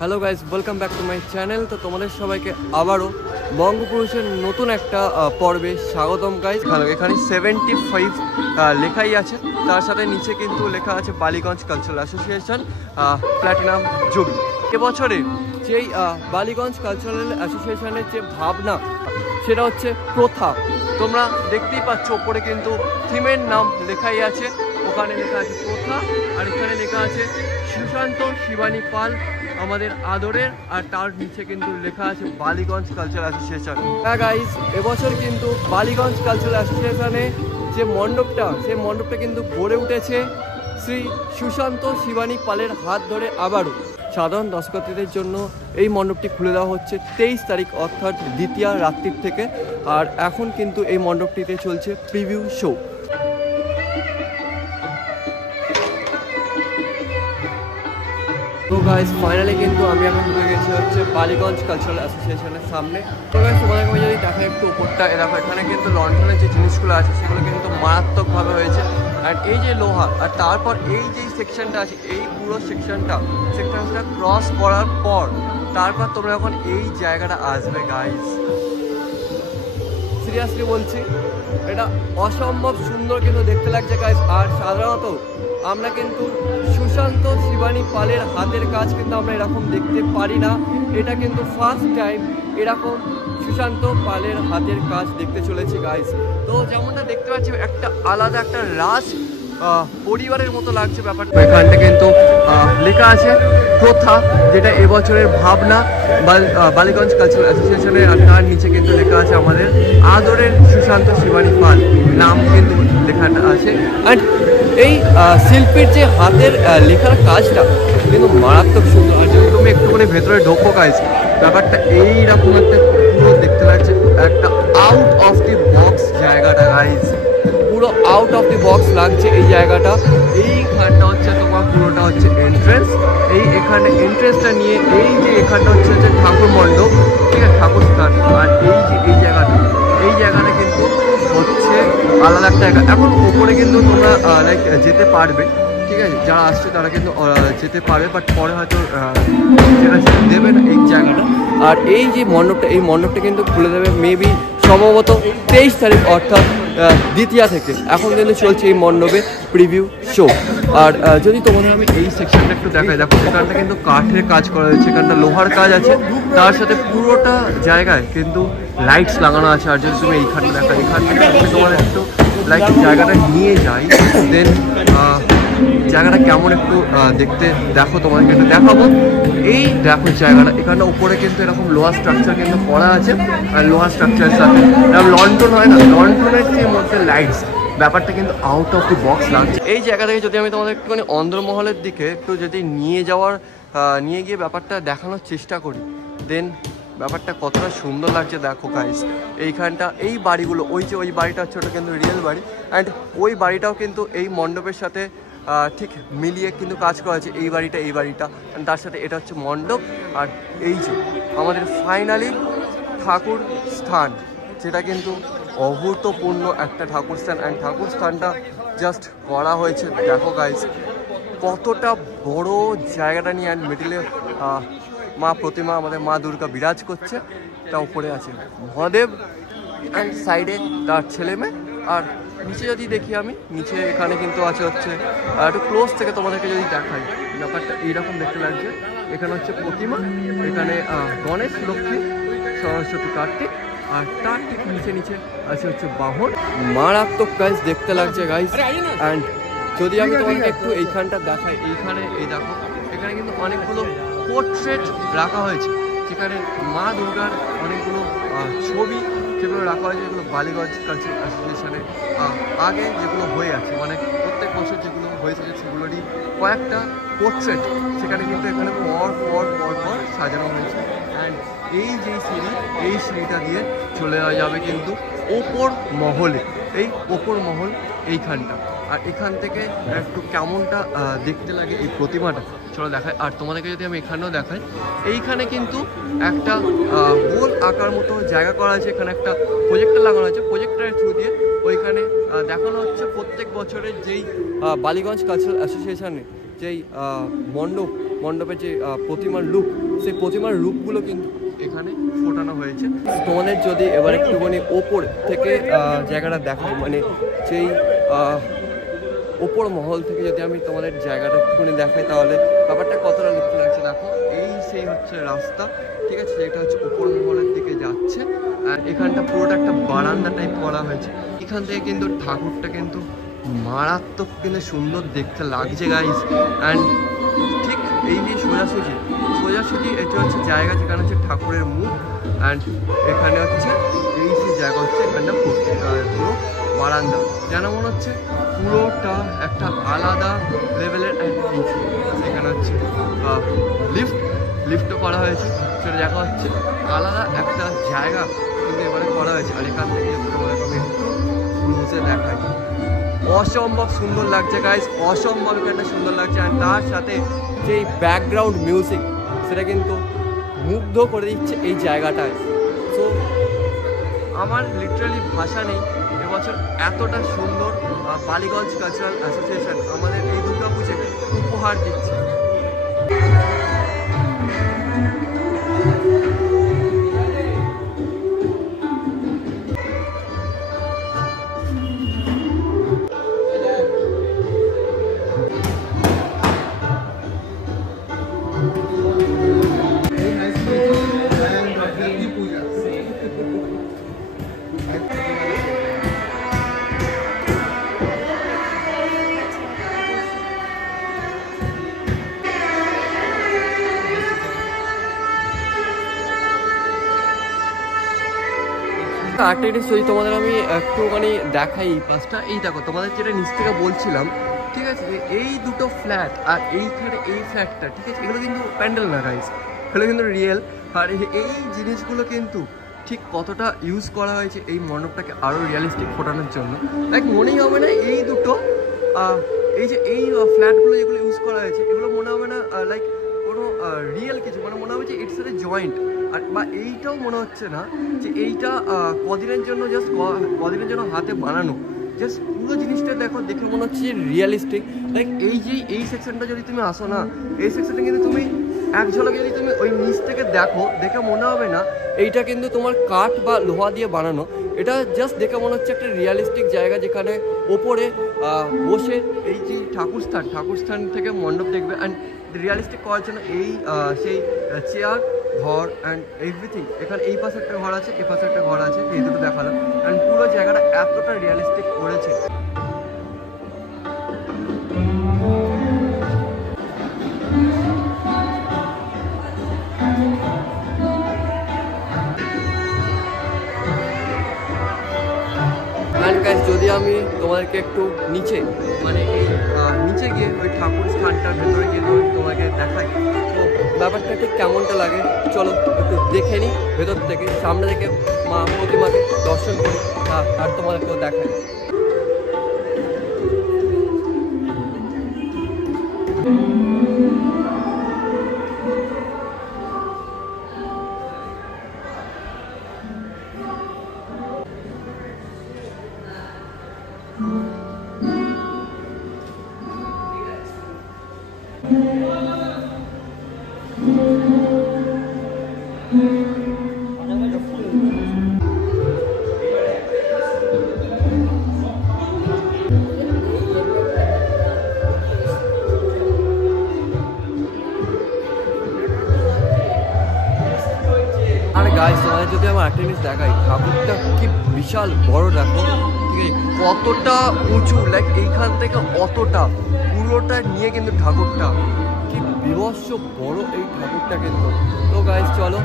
Hello guys, welcome back to my channel. তো তোমাদের সবাইকে আবারও বঙ্গপুরুষের নতুন একটা পর্বে স্বাগতম গাইস। এখানে 75 লেখাই আছে, তার সাথে নিচে কিন্তু লেখা আছে Ballygunge cultural association platinum jubilee. এবছরে যেই বালিগঞ্জ কালচারাল অ্যাসোসিয়েশনের যে ভাবনা, সেটা হচ্ছে প্রথা। তোমরা দেখতেই পাচ্ছ ওপরে কিন্তু থিমের নাম লেখাই আছে। ওখানে লেখা আছে প্রথা, আর এখানে লেখা আছে সুশান্ত শিবানী পাল আমাদের আদরের, আর তার নিচে কিন্তু লেখা আছে বালিগঞ্জ কালচারাল অ্যাসোসিয়েশন। হ্যাঁ গাইস, এবছর কিন্তু বালিগঞ্জ কালচারাল অ্যাসোসিয়েশনে যে মণ্ডপটা, সেই মণ্ডপটা কিন্তু গড়ে উঠেছে শ্রী সুশান্ত শিবানী পালের হাত ধরে। আবারও সাধারণ দর্শনার্থীদের জন্য এই মণ্ডপটি খুলে দেওয়া হচ্ছে 23 তারিখ অর্থাৎ দ্বিতীয়া রাত্রির থেকে। আর এখন কিন্তু এই মণ্ডপটিতে চলছে প্রিভিউ শো। তো গাইস, ফাইনালি কিন্তু আমি এখন ঢুকে গেছি হচ্ছে বালিগঞ্জ কালচারাল অ্যাসোসিয়েশনের সামনে। তো গাইস, তোমাদেরকে আমি যদি দেখা একটু উপরটা, দেখো এখানে কিন্তু লন্ডনের যে জিনিসগুলো আছে সেগুলো কিন্তু মারাত্মকভাবে হয়েছে। আর এই যে লোহা, আর তারপর এই যে সেকশনটা আছে, এই পুরো সেকশনটা ক্রস করার পর তারপর তোমরা যখন এই জায়গাটা আসবে গাইস, সিরিয়াসলি বলছি, এটা অসম্ভব সুন্দর কিন্তু দেখতে লাগছে গাইস। আর সাধারণত আমরা কিন্তু সুশান্ত শিবানী পালের হাতের কাজ কিন্তু আমরা এরকম দেখতে পারি না। এটা কিন্তু ফার্স্ট টাইম এরকম সুশান্ত পালের হাতের কাজ দেখতে চলেছি গাইস। তো যেমনটা দেখতে পাচ্ছি, একটা আলাদা একটা রাজ পরিবারের মতো লাগছে ব্যাপারটা। এখানটা কিন্তু লেখা আছে প্রথা, যেটা এবছরের ভাবনা বালিগঞ্জ কালচারাল অ্যাসোসিয়েশনের, আর তার নিচে কিন্তু লেখা আছে আমাদের আদরের সুশান্ত শিবানী পাল নাম কিন্তু লেখাটা আছে। অ্যান্ড এই শিল্পীর যে হাতের লেখার কাজটা কিন্তু মারাত্মক সুন্দর। আর যদি তুমি একটু করে ভেতরে ঢোকো গাইস, ব্যাপারটা এইরকম একটা পুরো দেখতে লাগছে, একটা আউট অফ দি বক্স জায়গাটা গাইস, পুরো আউট অফ দি বক্স লাগছে এই জায়গাটা। এইখানটা হচ্ছে তোমার পুরোটা হচ্ছে এন্ট্রেন্স। এখানে এন্ট্রেন্সটা নিয়ে এই যে এখানটা হচ্ছে ঠাকুর মণ্ডপ, ঠিক আছে, ঠাকুর স্থান। আর এই জায়গাটা কিন্তু হচ্ছে আলাদা একটা জায়গা। এখন ওপরে কিন্তু তোমরা লাইক যেতে পারবে, ঠিক আছে, যারা আসছে তারা কিন্তু যেতে পারবে, বাট পরে হয়তো যেটা দেবে না এই জায়গাটা। আর এই যে মণ্ডপটা, এই মণ্ডপটা কিন্তু খুলে দেবে মেবি সম্ভবত 23 তারিখ অর্থাৎ দ্বিতীয়া থেকে। এখন কিন্তু চলছে এই মণ্ডপে প্রিভিউ শো। আর যদি তোমাদের আমি এই সেকশনটা একটু দেখাই, দেখো এখানটা কিন্তু কাঠের কাজ করা হয়েছে, এখানটা লোহার কাজ আছে, তার সাথে পুরোটা জায়গায় কিন্তু লাইটস লাগানো আছে। আর যদি তুমি এইখানটা দেখো, এখান থেকে তোমার একটু লাইক জায়গাটা নিয়ে যাই, দেন জায়গাটা কেমন একটু দেখতে দেখো, তোমাদেরকে একটু দেখাবো। এই দেখো জায়গাটা, এখানটা উপরে কিন্তু এরকম লোহার স্ট্রাকচার কিন্তু করা আছে। আর লোহার স্ট্রাকচারের সাথে লন্ডন হয় না, লন্ডনের যে মধ্যে লাইটস, ব্যাপারটা কিন্তু আউট অফ দি বক্স লাগছে। এই জায়গা থেকে যদি আমি তোমাদের একটুখানি অন্দরমহলের দিকে একটু যদি নিয়ে গিয়ে ব্যাপারটা দেখানোর চেষ্টা করি, দেন ব্যাপারটা কতটা সুন্দর লাগছে দেখো গাইস। এইখানটা এই বাড়িগুলো, ওই বাড়িটা হচ্ছে ওটা কিন্তু রিয়েল বাড়ি। অ্যান্ড ওই বাড়িটাও কিন্তু এই মণ্ডপের সাথে ঠিক মিলিয়ে কিন্তু কাজ করা আছে। এই বাড়িটা তার সাথে এটা হচ্ছে মণ্ডপ। আর এই যে আমাদের ফাইনালি ঠাকুর স্থান, যেটা কিন্তু অভূতপূর্ণ একটা ঠাকুর স্থান। অ্যান্ড ঠাকুর স্থানটা জাস্ট করা হয়েছে দেখো গাইস, কতটা বড় জায়গাটা নিয়ে। অ্যান্ড মিডিলে মা প্রতিমা, আমাদের মা দুর্গা বিরাজ করছে, তা উপরে আছে মহাদেব, অ্যান্ড সাইডে তার ছেলে মেয়ে। আর নিচে যদি দেখি আমি, নিচে এখানে কিন্তু আছে হচ্ছে একটু ক্লোজ থেকে তোমাদেরকে যদি দেখাই, ব্যাপারটা এইরকম দেখতে লাগছে। এখানে হচ্ছে প্রতিমা, এখানে গণেশ, লক্ষ্মী, সরস্বতী, কার্তিক, আর তার ঠিক নিচে আছে হচ্ছে বাহন। মারাত্মক গাইস দেখতে লাগছে গাইস। অ্যান্ড যদি আমি তোমাকে একটু এইখানটা দেখাই, এইখানে এই দেখো, এখানে কিন্তু অনেকগুলো পোর্ট্রেট রাখা হয়েছে, যেখানে মা দুর্গার অনেকগুলো ছবি যেগুলো রাখা হয়েছে, যেগুলো বালিগঞ্জ কালচারাল অ্যাসোসিয়েশনে আগে যেগুলো হয়ে আছে, মানে প্রত্যেক বছর যেগুলো হয়ে থাকে সেগুলোরই কয়েকটা পোর্ট্রেট সেখানে কিন্তু এখানে পর সাজানো হয়েছে। অ্যান্ড এই সিঁড়িটা দিয়ে চলে যাবে কিন্তু ওপর মহলে, এই ওপর মহল এইখানটা। আর এখান থেকে একটু কেমনটা দেখতে লাগে এই প্রতিমাটা চলো দেখাই। আর তোমাদেরকে যদি আমি এখানেও দেখাই, এইখানে কিন্তু একটা গোল আকার মতো জায়গা করা আছে, এখানে একটা প্রজেক্টর লাগানো আছে, প্রজেক্টরের থ্রু দিয়ে ওইখানে দেখানো হচ্ছে প্রত্যেক বছরের যেই বালিগঞ্জ কালচারাল অ্যাসোসিয়েশনে যেই মণ্ডপ মণ্ডপের যে প্রতিমার রূপ, সেই প্রতিমার রূপগুলো কিন্তু এখানে ফোটানো হয়েছে। তোমাদের যদি এবার একটুখানি ওপর থেকে জায়গাটা দেখাই, মানে যেই ওপর মহল থেকে যদি আমি তোমাদের জায়গাটা একটুখানি দেখাই, তাহলে ব্যাপারটা কতটা লিখতে লাগছে দেখো। এই সেই হচ্ছে রাস্তা, ঠিক আছে, এটা হচ্ছে ওপর মহলের দিকে যাচ্ছে। আর এখানটা পুরোটা একটা বারান্দা টাইপ করা হয়েছে। এখান থেকে কিন্তু ঠাকুরটা কিন্তু মারাত্মক কিন্তু সুন্দর দেখতে লাগছে গাইস। অ্যান্ড ঠিক এই যে সোজাসুজি এটা হচ্ছে জায়গা যেখানে হচ্ছে ঠাকুরের মুখ। অ্যান্ড এখানে হচ্ছে এই সেই জায়গা হচ্ছে এখানটা পুরো বারান্দা, যেন মনে হচ্ছে পুরোটা একটা আলাদা লেভেলের। এখানে হচ্ছে লিফটও করা হয়েছে, সেটা দেখা হচ্ছে আলাদা একটা জায়গা কিন্তু এবারে করা হয়েছে। আর এখান থেকে আমি ক্লোজে দেখাই, অসম্ভব সুন্দর লাগছে গাইস, অসম্ভব একটা সুন্দর লাগছে। আর তার সাথে যেই ব্যাকগ্রাউন্ড মিউজিক, সেটা কিন্তু মুগ্ধ করে দিচ্ছে এই জায়গাটায়। সো আমার লিটারালি ভাষা নেই এবছর এতটা সুন্দর বালিগঞ্জ কালচারাল অ্যাসোসিয়েশন আমাদের এই দুর্গাপুজোকে উপহার দিচ্ছে। আরেকটা জিনিস যদি তোমাদের আমি একটুখানি দেখাই এই পাশটা, এই দেখো তোমাদের যেটা নিচ থেকে বলছিলাম, ঠিক আছে, যে এই দুটো ফ্ল্যাট আর এইখানে এই ফ্ল্যাটটা, ঠিক আছে, এগুলো কিন্তু প্যান্ডেল না গাইস, এগুলো কিন্তু রিয়েল। আর এই জিনিসগুলো কিন্তু ঠিক কতটা ইউজ করা হয়েছে এই মণ্ডপটাকে আরও রিয়েলিস্টিক ফোটানোর জন্য, লাইক মনেই হবে না এই দুটো এই যে এই ফ্ল্যাটগুলো যেগুলো ইউজ করা হয়েছে, এগুলো মনে হবে না লাইক কোনো রিয়েল কিছু, মানে মনে হবে যে এর সাথে জয়েন্ট। আর বা এইটাও মনে হচ্ছে না যে এইটা কদিনের জন্য জাস্ট কদিনের জন্য হাতে বানানো, জাস্ট পুরো জিনিসটা দেখো, দেখে মনে হচ্ছে যে রিয়েলিস্টিক। লাইক এই যে এই সেকশনটা যদি তুমি আসো না, এই সেকশনটা কিন্তু তুমি এক ঝলকে যদি তুমি ওই নিচ থেকে দেখো, দেখে মনে হবে না এইটা কিন্তু তোমার কাঠ বা লোহা দিয়ে বানানো। এটা জাস্ট দেখে মনে হচ্ছে একটা রিয়েলিস্টিক জায়গা, যেখানে ওপরে বসে এই যে ঠাকুরস্থান থেকে মণ্ডপ দেখবে। অ্যান্ড রিয়েলিস্টিক করার জন্য এই সেই চেয়ার, ঘর অ্যান্ড এভরিথিং, এখানে এই পাশে একটা ঘর আছে, এই পাশে একটা ঘর আছে, এই দুটো দেখালাম। অ্যান্ড পুরো জায়গাটা এতটা রিয়েলিস্টিক করেছে। যদি আমি তোমাদেরকে একটু নিচে, মানে এই নিচে গিয়ে ওই ঠাকুর স্থানটার ভেতরে গিয়ে তোমাকে দেখাই, তো ব্যাপারটা ঠিক কেমনটা লাগে চলো একটু দেখে নিই ভেতর থেকে, সামনে থেকে মা প্রতিমাকে দর্শন করি আর তোমাদেরকেও দেখাই। গাইস তোমাদের যদি আমার একটা জিনিস দেখাই, ঠাকুরটা কি বিশাল বড় দেখো, ঠিক আছে, কতটা উঁচু, লাইক এইখান থেকে অতটা পুরোটা নিয়ে কিন্তু ঠাকুরটা কি বিভৎস বড় এই ঠাকুরটা কিন্তু। তো গাইস চলো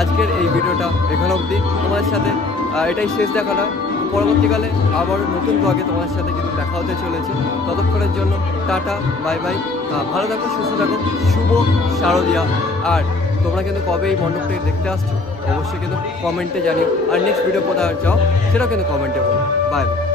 আজকের এই ভিডিওটা এখানে অবধি, তোমাদের সাথে এটাই শেষ দেখাটা। পরবর্তীকালে আবার নতুন ব্লগে তোমাদের সাথে কিন্তু দেখা হতে চলেছে। ততক্ষণের জন্য টাটা, বাই বাই, ভালো থাকো, সুস্থ থাকো, শুভ শারদিয়া। আর তোমরা কিন্তু কবে এই মণ্ডপটাকে দেখতে আসছো অবশ্যই কিন্তু কমেন্টে জানিও। আর নেক্সট ভিডিও কোথায় চাও সেটাও কিন্তু কমেন্টে বলো। Bye bye.